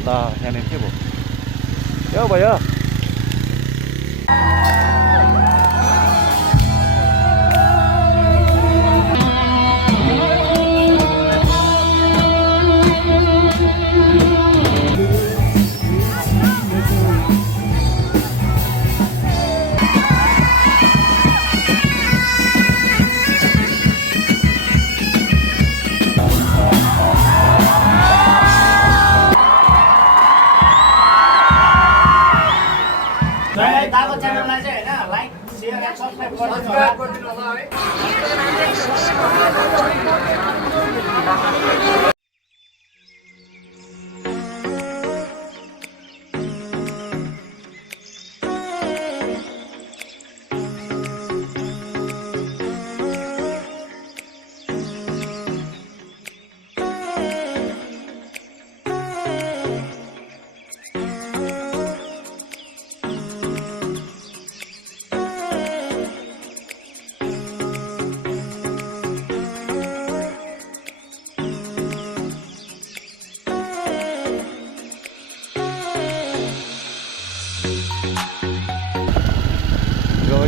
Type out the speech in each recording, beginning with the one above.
ल यहाँनिर के भयो यो भयो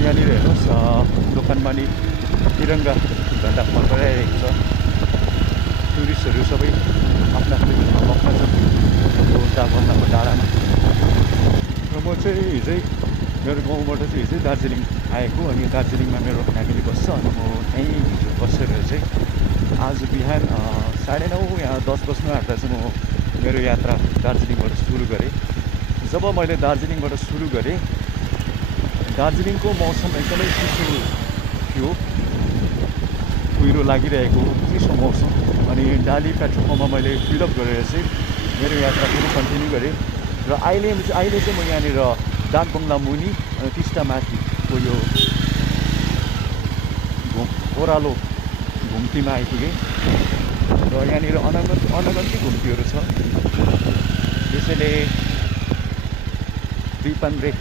यहाँनिर हेर्नुहोस् दोकानमा नि तिरङ्गा झन्डा फर्काइरहेको छ टुरिस्टहरू सबै आफ्ना आफ्नो मग्न छन् दार्जिलिङको डाँडामा र म चाहिँ हिजै मेरो गाउँबाट चाहिँ हिजै दार्जिलिङ आएको अनि दार्जिलिङमा मेरो फ्यामिली बस्छ अनि म त्यहीँ हिजो बसेर चाहिँ आज बिहान 9:30 या 10 बज्नु आँट्दा चाहिँ म मेरो यात्रा दार्जिलिङबाट सुरु गरेँ। जब मैले दार्जिलिङबाट सुरु गरेँ दार्जिलिङको मौसम एकदमै चिसो थियो, कुहिरो लागिरहेको चिसो मौसम। अनि डाली पेट्रोल पम्पमा मैले फिलअप गरेर चाहिँ मेरो यात्रा फेरि कन्टिन्यू गरेँ र अहिले चाहिँ म यहाँनिर डाकबङ्गला मुनि टिस्टा माथिको यो ओह्रालो घुम्तीमा आइपुगेँ र यहाँनिर अनगन्ती घुम्तीहरू छ। त्यसैले रिपान्द्रे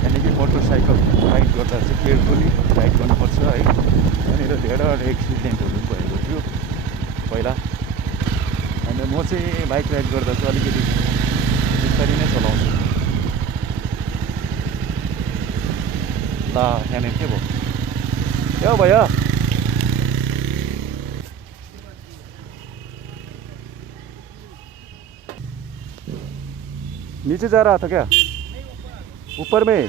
यानि मोटरसाइकल राइड गर्दा चाहिँ केयरफुली राइड गर्नुपर्छ है। यहाँनिर धेरैवटा एक्सिडेन्टहरू भएको थियो पहिला, अनि म चाहिँ बाइक राइड गर्दा चाहिँ अलिकति बिस्तारै नै चलाउँछु। ल यहाँनिर के भयो यो भयो नीचे जा रहा था क्या ऊपर में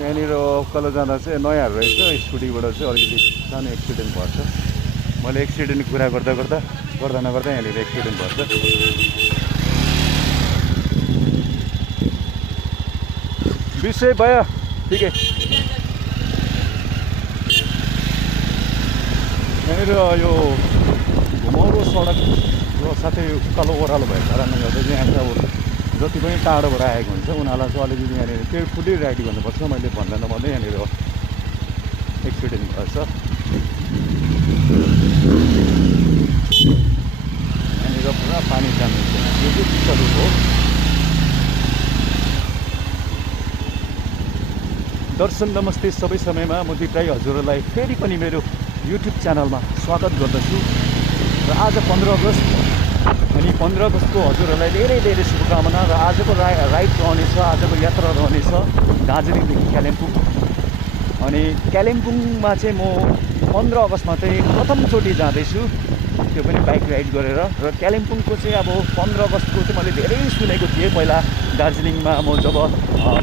यहाँनिर उकालो जाँदा चाहिँ नयाँहरू रहेछ स्कुटीबाट चाहिँ अलिकति सानो एक्सिडेन्ट भएछ। मैले एक्सिडेन्ट कुरा गर्दा नगर्दा यहाँनिर एक्सिडेन्ट भएछ। विषय भयो ठिकै। यहाँनिर यो घुमाउरो सडक र साथै उकालो ओह्रालो भएको कारणले गर्दा चाहिँ यहाँ चाहिँ अब जति पनि टाढोबाट आएको हुन्छ उनीहरूलाई चाहिँ अलिकति यहाँनिर केयरफुली राइड गर्नुपर्छ। मैले भन्दा नभन्दै यहाँनिर एक्सिडेन्ट भएछ। यहाँनिर पुरा पानी जानुहुन्छ, यो चाहिँ टिस्टाको हो। दर्शन नमस्ते सबै समयमा म दिपराई हजुरहरूलाई फेरि पनि मेरो युट्युब च्यानलमा स्वागत गर्दछु। र आज 15 अगस्त अनि 15 अगस्तको हजुरहरूलाई धेरै धेरै शुभकामना। र आजको राइड रहनेछ, आजको यात्रा रहनेछ दार्जिलिङदेखि कालिम्पोङ। अनि कालिम्पोङमा चाहिँ म 15 अगस्तमा चाहिँ प्रथमचोटि जाँदैछु, त्यो पनि बाइक राइड गरेर। र कालिम्पोङको चाहिँ अब 15 अगस्तको चाहिँ मैले धेरै सुनेको थिएँ पहिला दार्जिलिङमा म जब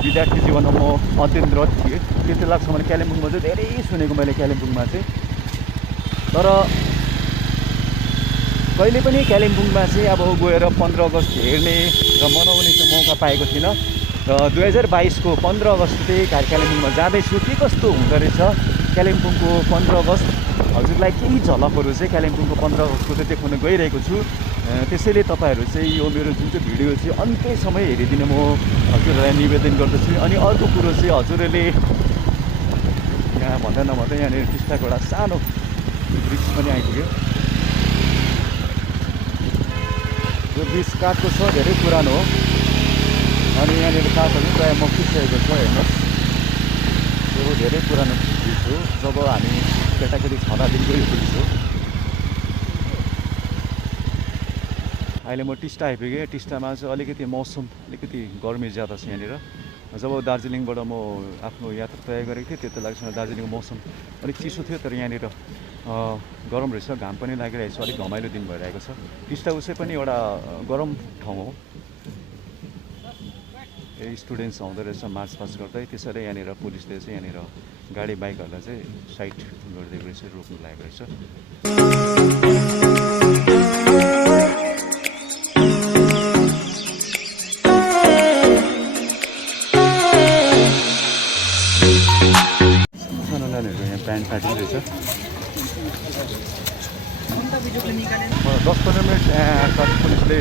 विद्यार्थी जीवनमा म अध्ययनरत थिएँ त्यति लाग्छसम्म कालिम्पोङमा चाहिँ धेरै सुनेको मैले कालिम्पोङमा चाहिँ। तर कहिले पनि कालिम्पोङमा चाहिँ अब गएर 15 अगस्त हेर्ने र मनाउने चाहिँ मौका पाएको थिइनँ। र 2022 को 15 अगस्त चाहिँ कालिम्पोङमा जाँदैछु। के कस्तो हुँदो रहेछ कालिम्पोङको 15 अगस्त हजुरलाई केही झलकहरू चाहिँ कालिम्पोङको 15 अगस्तको चाहिँ देखाउन गइरहेको छु। त्यसैले तपाईँहरू चाहिँ यो मेरो जुन चाहिँ भिडियो चाहिँ अन्त्यसम्म हेरिदिने म हजुरहरूलाई निवेदन गर्दछु। अनि अर्को कुरो चाहिँ हजुरहरूले यहाँ भन्दा नभन्दै यहाँनिर टिस्टाको एउटा सानो ब्रिज पनि आइपुग्यो। यो ब्रिज काठको छ, धेरै पुरानो हो। अनि यहाँनिर काठहरू प्रायः मक्किसकेको छ। हेर्नुहोस्, यो धेरै पुरानो ब्रिज हो। जब हामी केटाकेटी छँदादेखिको यो पुलिस हो। अहिले म टिस्टा आइपुगेँ। टिस्टामा चाहिँ अलिकति मौसम अलिकति गर्मी ज्यादा छ यहाँनिर। जब दार्जिलिङबाट म आफ्नो यात्रा तय गरेको थिएँ त्यति बेलासम्म दार्जिलिङको मौसम अलिक चिसो थियो, तर यहाँनिर गरम रहेछ, घाम पनि लागिरहेको छ, अलिक घमाइलो दिन भइरहेको छ। टिस्टा उसै पनि एउटा गरम ठाउँ हो। स्टुडेन्ट्स आउँदो रहेछ मार्च पास गर्दै, त्यसैले यहाँनिर पुलिसले चाहिँ यहाँनिर गाडी बाइकहरूलाई चाहिँ साइड गरिदिएको रहेछ, रोक्नु लागेको रहेछ। सानो नानीहरूको यहाँ प्यान्ट फाटिरहेछ। 10-15 मिनट ट्राफिक पुलिसले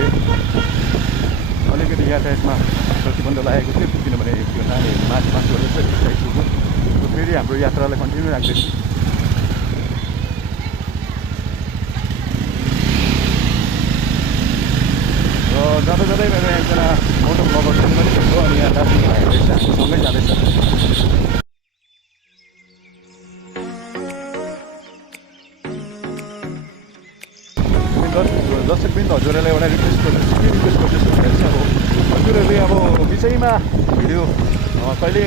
अलिकति यातायातमा प्रतिबन्ध लागेको थियो, किनभने त्यो नानीहरू मार्च पास गर्दैछ स्कुलको। फेरि हाम्रो यात्रालाई कन्टिन्यू राख्दैछ। र जाँदा जाँदै मेरो एकजना मोटो ब्लगर पनि थियो, अनि यहाँ दार्जिलिङ आइरहेछ, सँगै जाँदैछ। दर्शकबिन्द हजुरहरूलाई एउटा रिक्वेस्ट गर्दैछु, के रिक्वेस्ट गर्दैछु भन्दाखेरि चाहिँ अब हजुरहरूले अब विषयमा भिडियो कहिले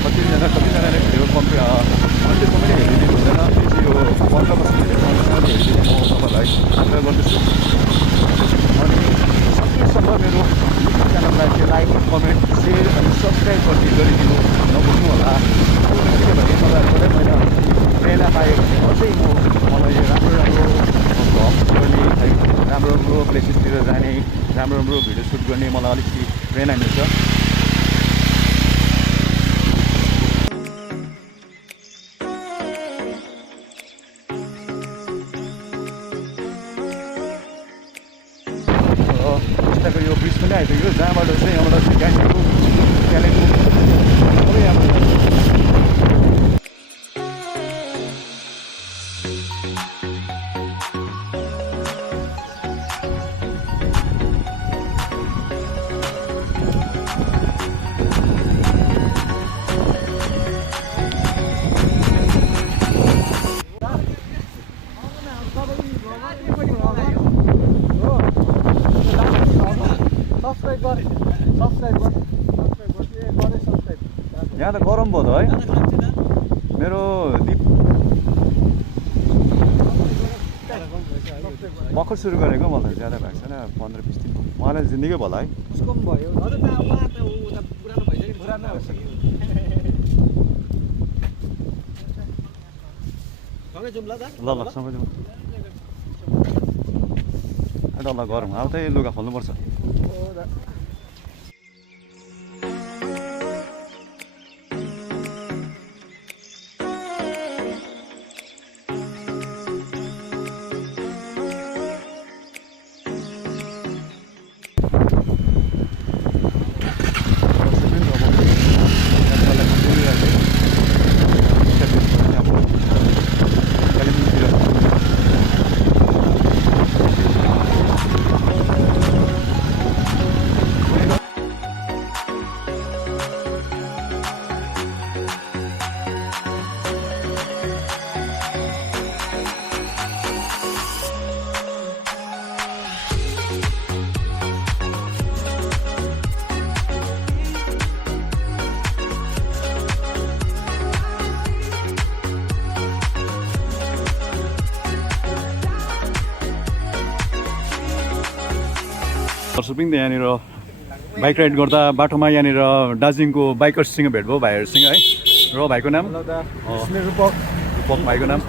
कतिजनाले भिडियो अन्त्यसम्म पनि हेरिदिनु हुँदैन। त्यो चाहिँ यो 15 वर्षको हेरिदिनु म तपाईँलाई आग्रह गर्दछु। अनि सकेसम्म मेरो युट्युब च्यानललाई चाहिँ लाइक, कमेन्ट, सेयर अनि सब्सक्राइब गरिदिनु नभुल्नु होला। किनभने तपाईँहरूबाटै मैले प्रेरणा पाएँ भने अझै मलाई राम्रो राम्रो भ्लग गर्ने है, राम्रो राम्रो प्लेसेसतिर जाने, राम्रो राम्रो भिडियो सुट गर्ने मलाई अलिकति प्रेरणा मिल्छ। टिस्टाको यो ब्रिज पनि आइपुग्यो, जहाँबाट चाहिँ यहाँबाट चाहिँ कालिम्पोङ सबै अब यहाँ त गरम भयो त है। मेरो भर्खर सुरु गरेको, मलाई ज्यादा भएको छैन, 15-20 दिन भयो। उहाँलाई जिन्दगी भयो है। उसको पनि भयो। ल सँगै जाउँ। डल्ला गरौँ, अब त्यही लुगा खोल्नुपर्छ। दर्शकबिन्द यहाँनिर बाइक राइड गर्दा बाटोमा यहाँनिर दार्जिलिङको बाइकर्ससँग भेट भयो, भाइहरूसँग है। र भाइको नाम रूपक, भाइको नाम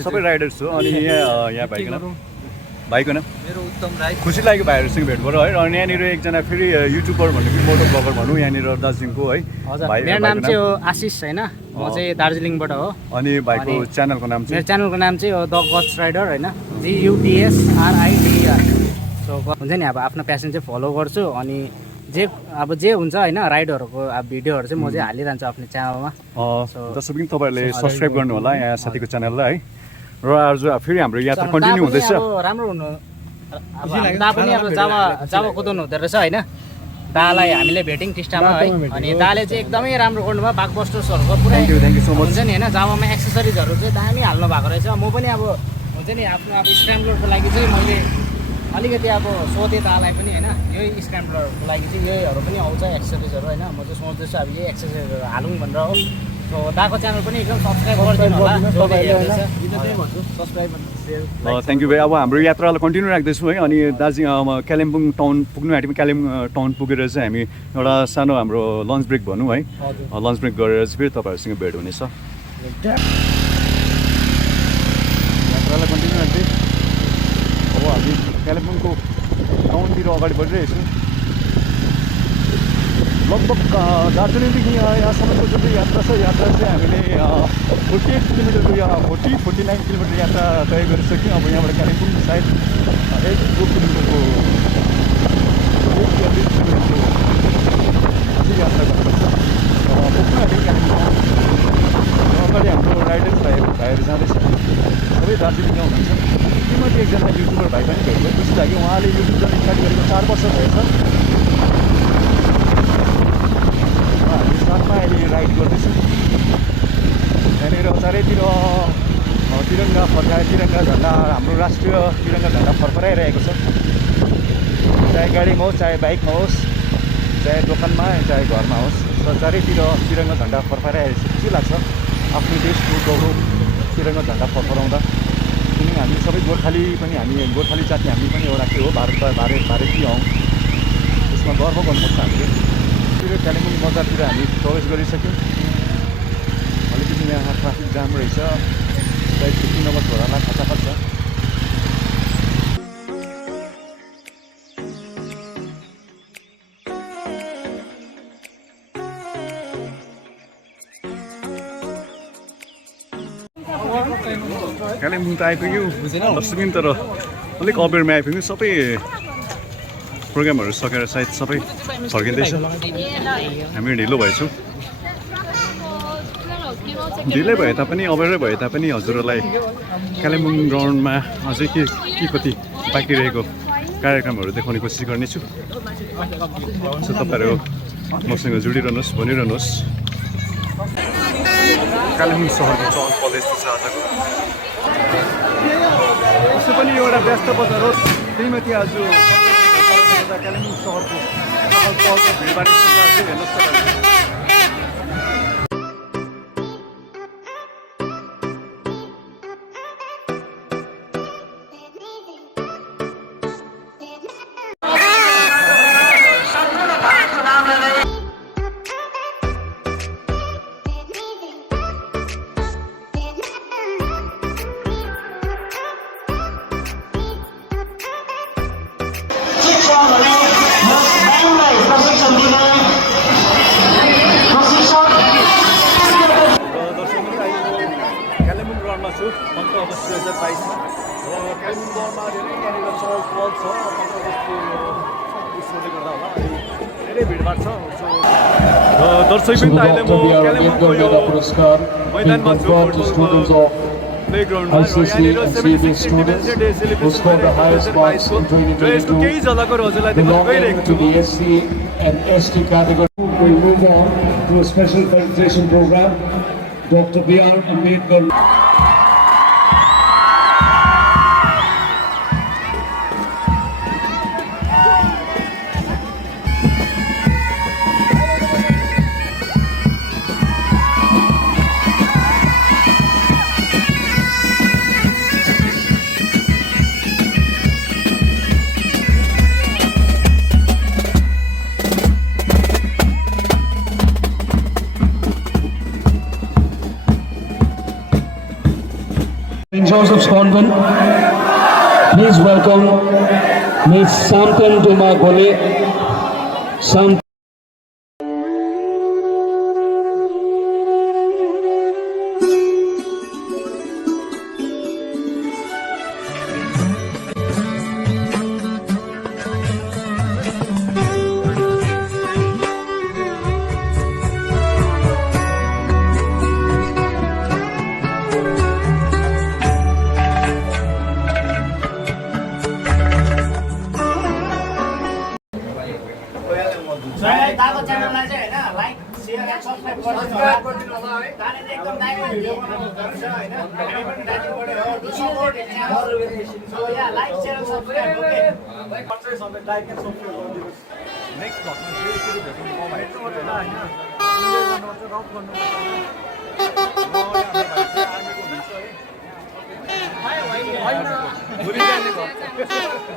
सबै राइडर्स हो। अनि यहाँ भाइको नाम मेरो उत्तम राई। खुसी लाग्यो भाइहरूसँग भेट भयो है। अनि यहाँनिर एकजना फेरि युट्युबर भन्नु कि मोटो ब्लगर भनौँ यहाँनिर दार्जिलिङको है। भाइ मेरो नाम चाहिँ हो आशिष होइन, म चाहिँ दार्जिलिङबाट हो। अनि भाइको च्यानलको नाम चाहिँ? मेरो च्यानलको नाम चाहिँ हो द गट्स राइडर होइन, GUTSRIDER। सो हुन्छ नि, अब आफ्नो प्यासन चाहिँ फलो गर्छु। अनि जे हुन्छ होइन राइडरहरूको अब भिडियोहरू चाहिँ म चाहिँ हालिरहन्छु आफ्नो च्यानलमा। दर्शकबिन्द तपाईँहरूले सब्सक्राइब गर्नु होला यहाँ साथीको च्यानललाई है। र आज फेरि हाम्रो यात्रा कन्टिन्यू हुँदैछ। राम्रो हुनु पनि अब जावा कुदाउनु हुँदो रहेछ होइन। दालाई हामीले भेट्यौँ टिस्टामा है। अनि दाले चाहिँ एकदमै राम्रो गर्नुभयो। बागबस्टर्सहरूको पुरै थ्याङ्क यू सो मच। हुन्छ नि होइन, जामामा एक्सेसरिजहरू चाहिँ दामी हाल्नु भएको रहेछ। म पनि अब हुन्छ नि आफ्नो अब स्क्रैम्बलरको लागि चाहिँ मैले अलिकति अब सोधेँ दालाई पनि होइन, यही स्क्रैम्बलरको लागि चाहिँ यहीहरू पनि आउँछ एक्सेसरिजहरू होइन। म चाहिँ सोच्दैछु अब यही एक्सेसरिजहरू हालौँ भनेर हो। सो दाको च्यानल पनि एकदम सब्सक्राइब गरिदिनु होला। थ्याङ्क यू भाइ। अब हाम्रो यात्रालाई कन्टिन्यू राख्दैछौँ है। अनि दार्जिलिङ कालिम्पोङ टाउन पुग्नु आँट्यौँ। कालिम्पोङ टाउन पुगेर चाहिँ हामी एउटा सानो हाम्रो लन्च ब्रेक भनौँ है, लन्च ब्रेक गरेर चाहिँ फेरि तपाईँहरूसँग भेट हुनेछ। यात्रालाई कन्टिन्यू राख्दै अब हामी कालिम्पोङको टाउनतिर अगाडि बढिरहेछौँ। लगभग दार्जिलिङदेखि यहाँसम्मको जुन चाहिँ यात्रा छ, यात्रा चाहिँ हामीले 48 किलोमिटरको या 49 किलोमिटर यात्रा तय गरिसक्यौँ। अब यहाँबाट कालिम्पोङ सायद 1-2 किलोमिटरको यात्रा गर्नुपर्छ। पुग्नु आँट्यौँ कालिम्पोङ। अगाडि हाम्रो राइडर्स भाइहरू जाँदैछ, सबै दार्जिलिङमा हुनुहुन्छ। तीमध्ये एकजना युट्युबर भाइ पनि भेट्यो, खुसी लाग्यो। उहाँले युट्युब जर्नी स्टार्ट गरेको 4 वर्ष भएछ। हामी साथमा अहिले राइड गर्दैछौँ। त्यहाँनिर चारैतिर तिरङ्गा फर्काए, तिरङ्गा झन्डा, हाम्रो राष्ट्रिय तिरङ्गा झन्डा फर्फराइरहेको छ। चाहे गाडीमा होस्, चाहे बाइकमा होस्, चाहे दोकानमा, चाहे घरमा होस्, चारैतिर तिरङ्गा झन्डा फर्फराइरहेको छ। खुसी लाग्छ आफ्नो देशको गौरव तिरङ्गा झन्डा फर्फराउँदा। किनकि हामी सबै गोर्खाली पनि, हामी गोर्खाली जाति, हामी पनि एउटा के हो, भारतीय हौँ। त्यसमा गर्व गर्नुपर्छ हामीले। कालिम्पोङ बजारतिर हामी प्रवेश गरिसक्यौँ। अलिकति यहाँ ट्राफिक जाम रहेछ, सायद छुट्टी नम्बर छोरालाई खचाखच छ। कालिम्पोङ त आइपुग्यौँ दर्शकबिन, तर अलिक अबेरमा आइपुग्यौँ। सबै प्रोग्रामहरू सकेर सायद सबै फर्किँदैछ। हामी ढिलो भएछौँ। ढिलै भए तापनि, अबेरै भए तापनि हजुरहरूलाई कालिम्पोङ ग्राउन्डमा अझै के कति बाँकी रहेको कार्यक्रमहरू देखाउने कोसिस गर्नेछु। सो तपाईँहरू मसँग जोडिरहनुहोस्, भनिरहनुहोस्। कालिम्पोङ सहरको चहल पहल यस्तो छ आजको। यसो पनि एउटा व्यस्त बजार हो, त्यही माथि आज कालिम्पोङ सहरको चहल पहलको भिडभाड हेर्नुहोस् तपाईँहरू। कालिम्पोङ ग्राउन्डमा छु 15 अगस्त 2022 मा। कालिम्पोङ ग्राउन्डमा धेरै यहाँनिर चहल पहल छ। 15 अगस्तको उसले गर्दा होला धेरै भिडभाड छ। दर्शक पनि अहिले म कालिम्पोङको यो मैदानमा छु, प्लेग्राउन्डमा। यहाँनिर 76 इन्डिपेन्डेन्स डे सेलिब्रेसन भइरहेको 2022 को। र यसको केही झलकहरू हजुरलाई देखाउन गइरहेको छु। We move on to a special presentation program. Dr. B.R. Ambedkar. St. Joseph's Convent, please welcome Miss Sampan Duma Gole. Next भ्लगमा फेरि एकचोटि भेट्नु पाउँ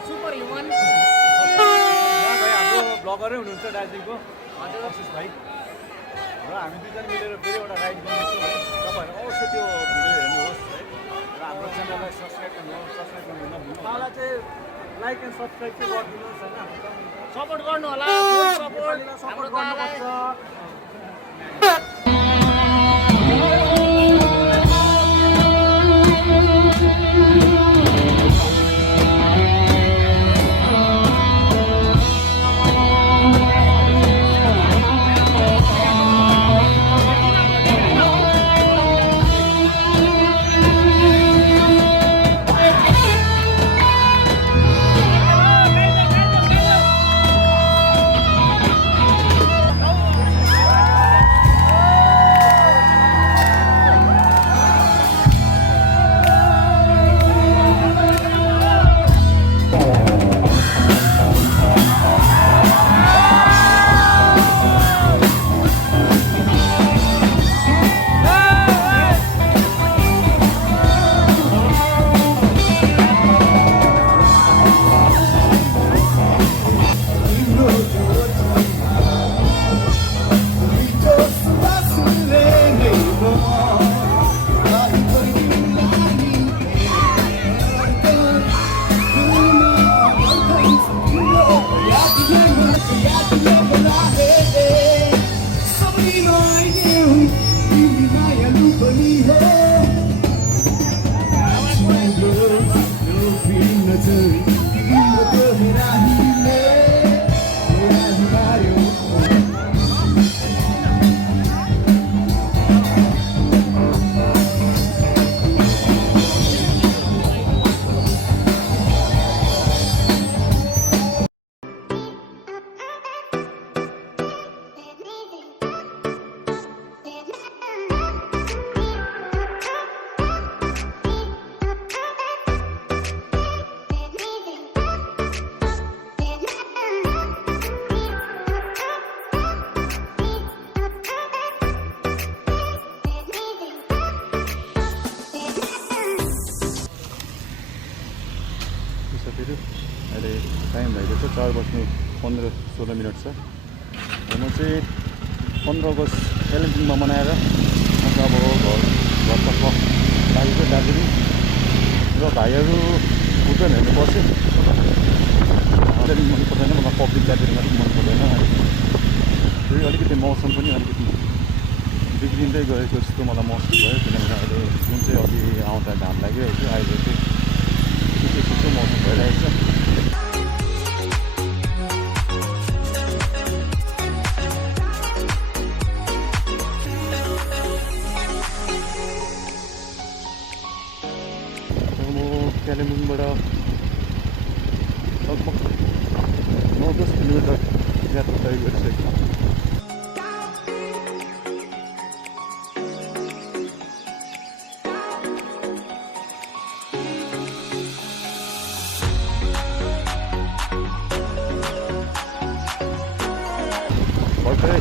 सुपर ह्युमन हाम्रो ब्लगरै हुनुहुन्छ दार्जिलिङको आशिष भाइ र हामी दुईजना मिलेर फेरि एउटा राइड गर्नेछौँ है तपाईँहरू अवश्य त्यो भिडियो हेर्नुहोस् है र हाम्रो च्यानललाई सब्सक्राइब गर्नु नभुल्नु मलाई चाहिँ लाइक एन्ड सब्सक्राइब चाहिँ गरिदिनुहोस् होइन सपोर्ट गर्नु होला सपोर्ट सपोर्ट गर्नुपर्छ साथीहरू अहिले टाइम भएको छ 4:15-16 मिनट छ म चाहिँ 15 अगस्त कालिम्पोङमा मनाएर अन्त अब घरतर्फ लागेको दार्जिलिङ र भाइहरू उद्यान हेर्नु पर्छ दार्जिलिङ मन पर्दैन मलाई पब्लिक दार्जिलिङ अलिक मन पर्दैन फेरि अलिकति मौसम पनि अलिकति बिग्रिँदै गएको जस्तो मलाई महसुस भयो किनभने अहिले जुन चाहिँ अघि आउँदा घाम लागिरहेको थियो अहिले चाहिँ चिसो मौसम भइरहेको छ कालिम्पोङबाट लगभग 9-10 किलोमिटर यात्रा तय गरिसकेको छ भर्खरै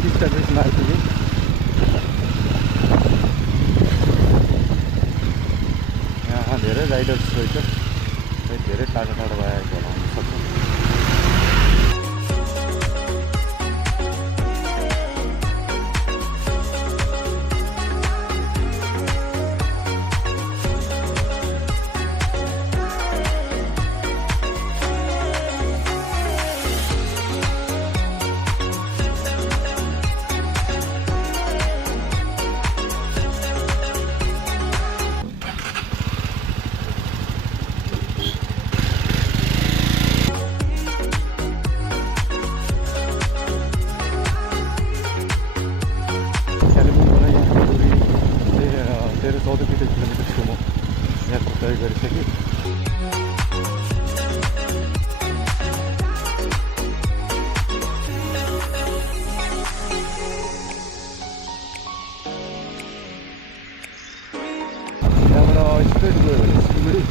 टिस्टा ब्रिजमा आइपुग्यो यहाँ धेरै राइडर्स रहेछ धेरै टाढा टाढाबाट आएको होला हुनसक्छ स्ट्रेट गयो भने सिलगढी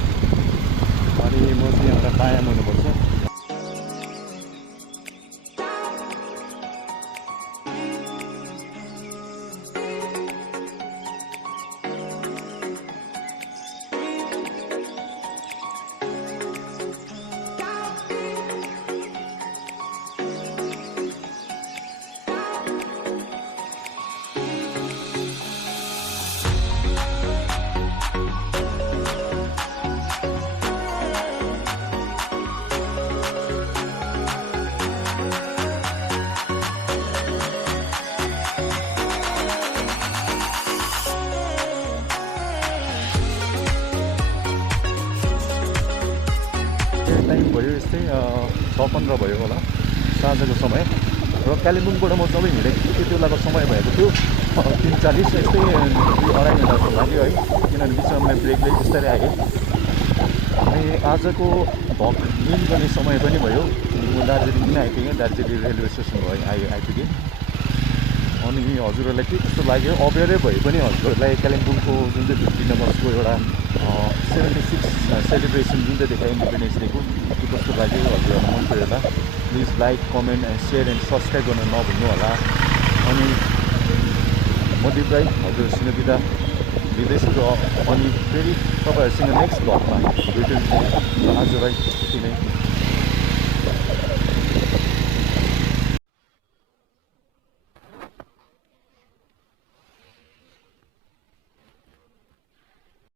अनि म चाहिँ यहाँबाट बायाँ हुनुपर्छ टाइम भयो यस्तै 6:15 भयो होला साँझको समय र कालिम्पोङबाट म जब हिँडेको थिएँ त्यति बेलाको समय भएको थियो 3:40 यस्तै 2-2.5 घन्टा जस्तो लाग्यो है किनभने बिचमा मैले ब्रेक लिएँ बिस्तारै आएँ अनि आजको भक मेन गर्ने समय पनि भयो म दार्जिलिङ किन आइपुगेँ दार्जिलिङ रेलवे स्टेसन आइपुगेँ अनि हजुरहरूलाई के कस्तो लाग्यो अवेरै भए पनि हजुरहरूलाई कालिम्पोङको जुन चाहिँ 50 नम्बर्सको एउटा 76 सेलिब्रेसन जुन चाहिँ देखायो इन्डिपेन्डेन्स डेको त्यो कस्तो लाग्यो हजुरहरूलाई मन पऱ्यो होला please like comment and share and subscribe गर्न नभुल्नु होला अनि म दिपराई हजुरहरूसँग बिदा लिँदैछु र अनि फेरि तपाईँहरूसँग नेक्स्ट भ्लगमा भेट्छु र आजलाई यति नै